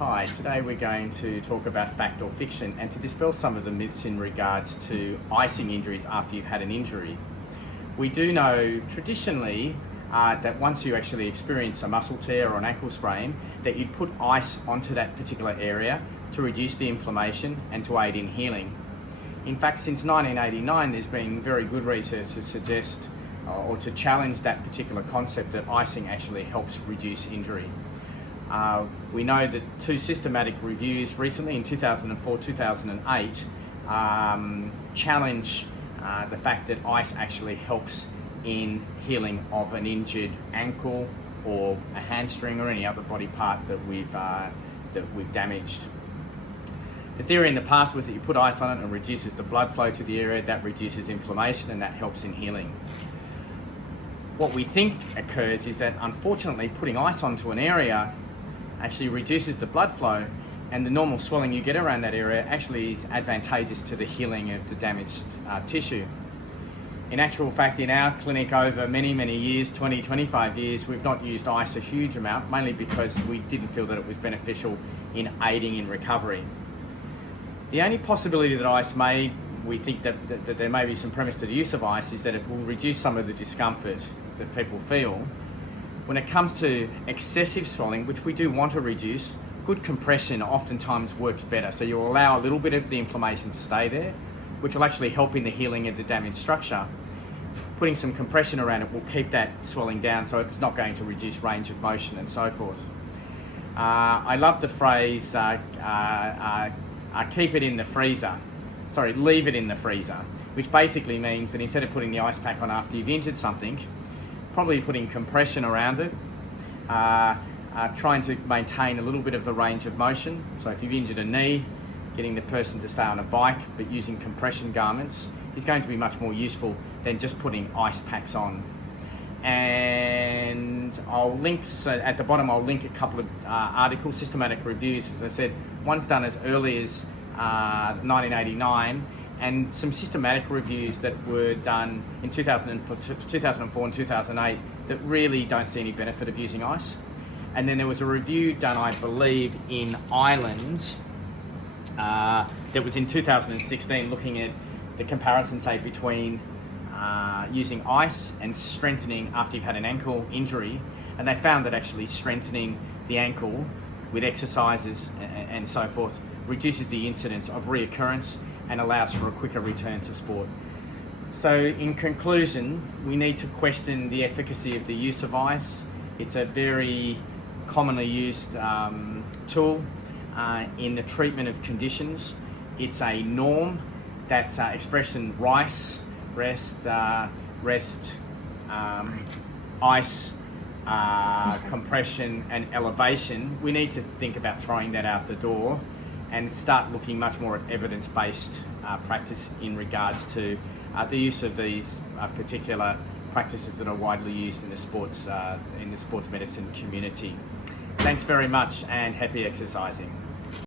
Hi, today we're going to talk about fact or fiction and to dispel some of the myths in regards to icing injuries after you've had an injury. We do know traditionally that once you actually experience a muscle tear or an ankle sprain, that you'd put ice onto that particular area to reduce the inflammation and to aid in healing. In fact, since 1989, there's been very good research to suggest or to challenge that particular concept that icing actually helps reduce injury. We know that two systematic reviews recently in 2004-2008 challenge the fact that ice actually helps in healing of an injured ankle or a hamstring or any other body part that we've damaged. The theory in the past was that you put ice on it and it reduces the blood flow to the area, that reduces inflammation and that helps in healing. What we think occurs is that unfortunately putting ice onto an area actually reduces the blood flow, and the normal swelling you get around that area actually is advantageous to the healing of the damaged tissue. In actual fact, in our clinic over many years, 25 years, we've not used ice a huge amount, mainly because we didn't feel that it was beneficial in aiding in recovery. The only possibility that we think that there may be some premise to the use of ice is that it will reduce some of the discomfort that people feel. When it comes to excessive swelling, which we do want to reduce, good compression oftentimes works better. So you'll allow a little bit of the inflammation to stay there, which will actually help in the healing of the damaged structure. Putting some compression around it will keep that swelling down, so it's not going to reduce range of motion and so forth. I love the phrase, keep it in the freezer. Sorry, leave it in the freezer, which basically means that instead of putting the ice pack on after you've injured something, probably putting compression around it, trying to maintain a little bit of the range of motion. So if you've injured a knee, getting the person to stay on a bike but using compression garments is going to be much more useful than just putting ice packs on. And I'll link, so at the bottom I'll link a couple of articles, systematic reviews, as I said. One's done as early as 1989, and some systematic reviews that were done in 2004 and 2008 that really don't see any benefit of using ice. And then there was a review done, I believe, in Ireland that was in 2016, looking at the comparison, say, between using ice and strengthening after you've had an ankle injury, and they found that actually strengthening the ankle with exercises and so forth reduces the incidence of reoccurrence and allows for a quicker return to sport. So in conclusion, we need to question the efficacy of the use of ice. It's a very commonly used tool in the treatment of conditions. It's a norm. That's expression rest, ice, compression and elevation. We need to think about throwing that out the door and start looking much more at evidence-based practice in regards to the use of these particular practices that are widely used in the sports medicine community. Thanks very much and happy exercising.